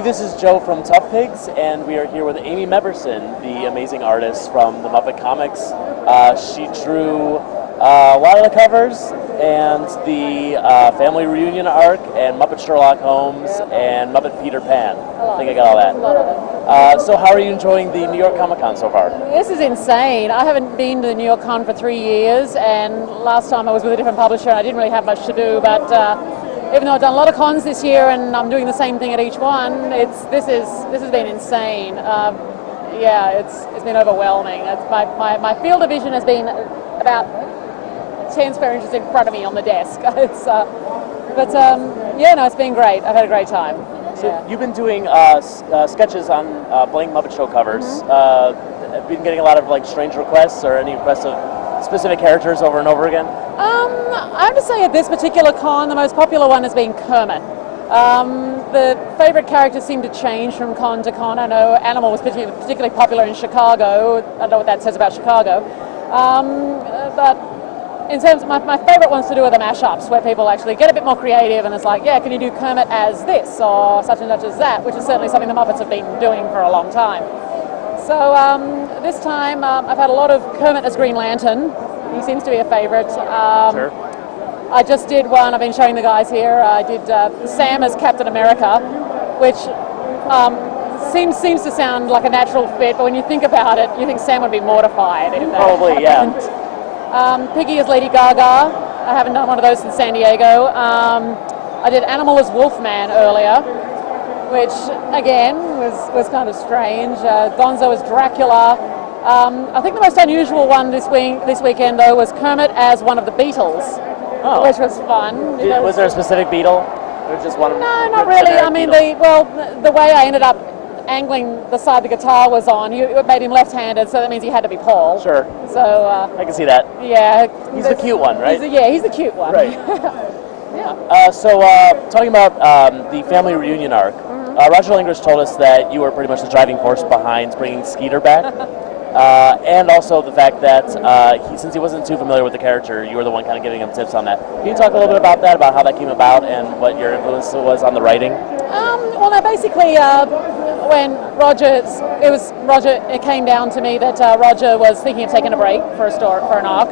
Hi, this is Joe from Tough Pigs, and we are here with Amy Mebberson, the amazing artist from the Muppet comics. She drew a lot of the covers, and the Family Reunion arc, and Muppet Sherlock Holmes, and Muppet Peter Pan. I think I got all that. A lot of it. So how are you enjoying the New York Comicon so far? This is insane. I haven't been to the New York Con for 3 years, and last time I was with a different publisher and I didn't really have much to do, but even though I've done a lot of cons this year and I'm doing the same thing at each one, this has been insane. It's been overwhelming. My field of vision has been about 10 square inches in front of me on the desk. It's been great. I've had a great time. So you've been doing sketches on blank Muppet Show covers. Have you been getting a lot of strange requests or any requests of specific characters over and over again? I have to say at this particular con, the most popular one has been Kermit. The favorite characters seem to change from con to con. I know Animal was particularly popular in Chicago. I don't know what that says about Chicago. But in terms of my favorite ones to do are the mashups, where people actually get a bit more creative and it's like, yeah, can you do Kermit as this or such and such as that, which is certainly something the Muppets have been doing for a long time. So this time I've had a lot of Kermit as Green Lantern. He seems to be a favorite. Sure. I just did one, I've been showing the guys here, I did Sam as Captain America, which seems to sound like a natural fit, but when you think about it, you think Sam would be mortified if that Probably, happened. yeah. Piggy as Lady Gaga. I haven't done one of those since San Diego. I did Animal as Wolfman earlier, which again was kind of strange. Gonzo as Dracula. I think the most unusual one this weekend though was Kermit as one of the Beatles, which was fun. Was there a specific Beatle? Or just one? No, not really. I mean, the way I ended up angling the side the guitar was on, it made him left-handed, so that means he had to be Paul. Sure. So I can see that. Yeah. He's the cute one, right? He's the cute one. Right. Yeah. Talking about the Family Reunion arc, Roger Langridge told us that you were pretty much the driving force behind bringing Skeeter back. And also the fact that since he wasn't too familiar with the character, you were the one kind of giving him tips on that. Can you talk a little bit about that, about how that came about and what your influence was on the writing? Basically, when it came down to me that Roger was thinking of taking a break for an arc,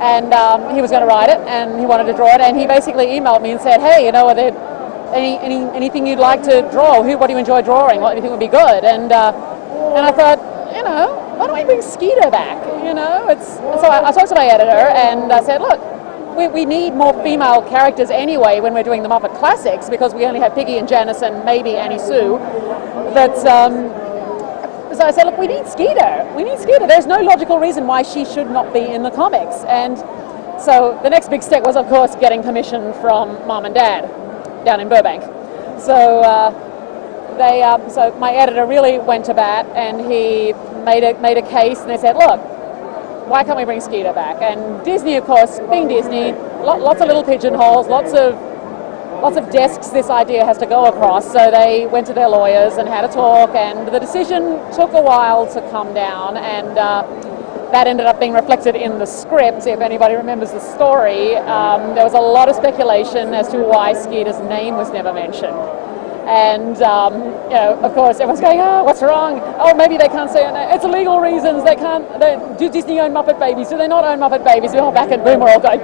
and he was going to write it, and he wanted to draw it, and he basically emailed me and said, hey, are there anything you'd like to draw? What do you enjoy drawing? What do you think would be good? And I thought, why don't we bring Skeeter back? So I talked to my editor and I said, look, we need more female characters anyway when we're doing the Muppet Classics because we only have Piggy and Janice and maybe Annie Sue. But so I said, look, we need Skeeter. We need Skeeter. There's no logical reason why she should not be in the comics. And so the next big step was, of course, getting permission from Mom and Dad down in Burbank. So so my editor really went to bat, and he made a case, and they said, look, why can't we bring Skeeter back? And Disney, of course, being Disney, lots of little pigeonholes, lots of desks this idea has to go across. So they went to their lawyers and had a talk, and the decision took a while to come down, and that ended up being reflected in the script. If anybody remembers the story, there was a lot of speculation as to why Skeeter's name was never mentioned. And, of course, everyone's going, oh, what's wrong? Oh, maybe they can't say it. It's legal reasons. Do Disney own Muppet Babies? Do they not own Muppet Babies? We're all back in boom, we're all going,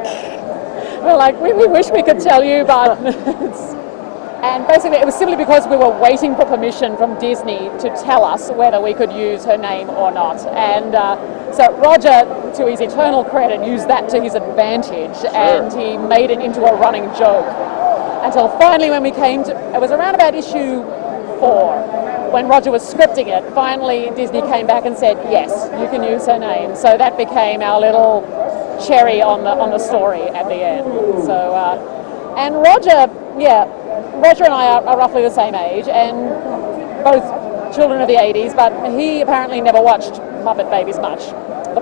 we're like, we wish we could tell you, but And basically, it was simply because we were waiting for permission from Disney to tell us whether we could use her name or not. And so Roger, to his eternal credit, used that to his advantage, and he made it into a running joke. Until finally, when we came to, it was around about issue 4, when Roger was scripting it, finally Disney came back and said, yes, you can use her name. So that became our little cherry on the story at the end. So, and Roger, Roger and I are roughly the same age, and both children of the 80s, but he apparently never watched Muppet Babies much. The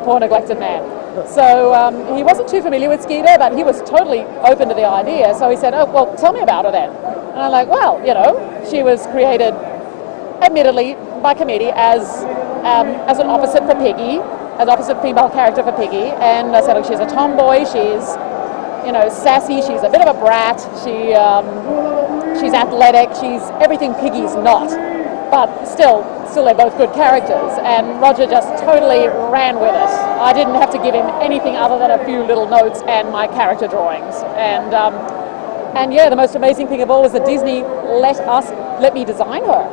poor neglected man. So he wasn't too familiar with Skeeter, but he was totally open to the idea. So he said, oh, well, tell me about her then. And I'm like, well, she was created, admittedly, by committee as an opposite for Piggy, an opposite female character for Piggy. And I said, look, she's a tomboy, she's, sassy, she's a bit of a brat, she she's athletic, she's everything Piggy's not, but still they're both good characters, and Roger just totally ran with it. I didn't have to give him anything other than a few little notes and my character drawings, and yeah, the most amazing thing of all was that Disney let me design her.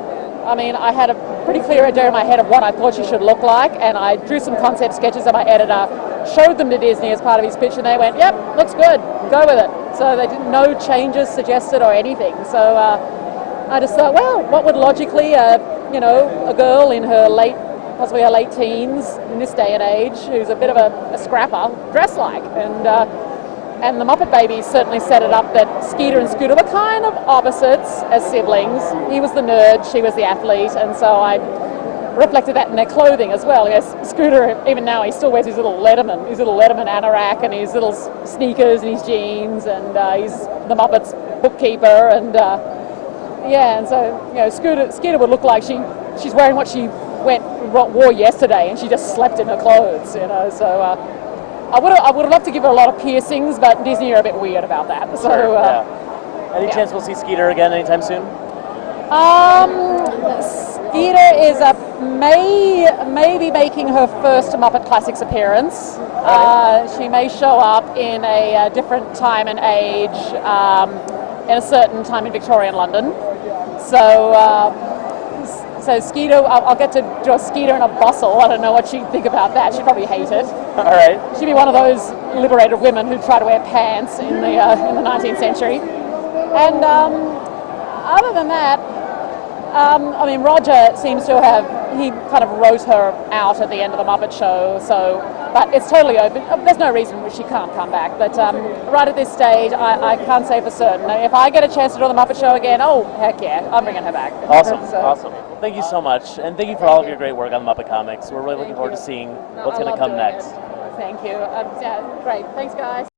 I mean, I had a pretty clear idea in my head of what I thought she should look like, and I drew some concept sketches of my editor, showed them to Disney as part of his pitch, and they went, yep, looks good, go with it. So they didn't, no changes suggested or anything. So I just thought, well, what would logically, a girl in her possibly her late teens in this day and age, who's a bit of a scrapper, dress like? And the Muppet Babies certainly set it up that Skeeter and Scooter were kind of opposites as siblings. He was the nerd, she was the athlete, and so I reflected that in their clothing as well. Yes, Scooter, even now, he still wears his little Letterman anorak and his little sneakers and his jeans, and he's the Muppets bookkeeper, and and so Skeeter would look like she's wearing what she wore yesterday, and she just slept in her clothes, so. I would have loved to give her a lot of piercings, but Disney are a bit weird about that. So, Any chance we'll see Skeeter again anytime soon? Skeeter is maybe making her first Muppet Classics appearance. She may show up in a different time and age, in a certain time in Victorian London. So Skeeter, I'll get to draw Skeeter in a bustle. I don't know what she'd think about that. She'd probably hate it. All right. She'd be one of those liberated women who try to wear pants in the 19th century. And other than that, Roger seems to he kind of wrote her out at the end of the Muppet Show. But it's totally open. There's no reason she can't come back. But right at this stage, I can't say for certain. If I get a chance to do the Muppet Show again, oh heck yeah, I'm bringing her back. Awesome. Awesome. Well, thank you so much, and thank you for all of your great work on the Muppet Comics. We're really looking forward to seeing what's going to come next. Thank you. Great. Thanks, guys.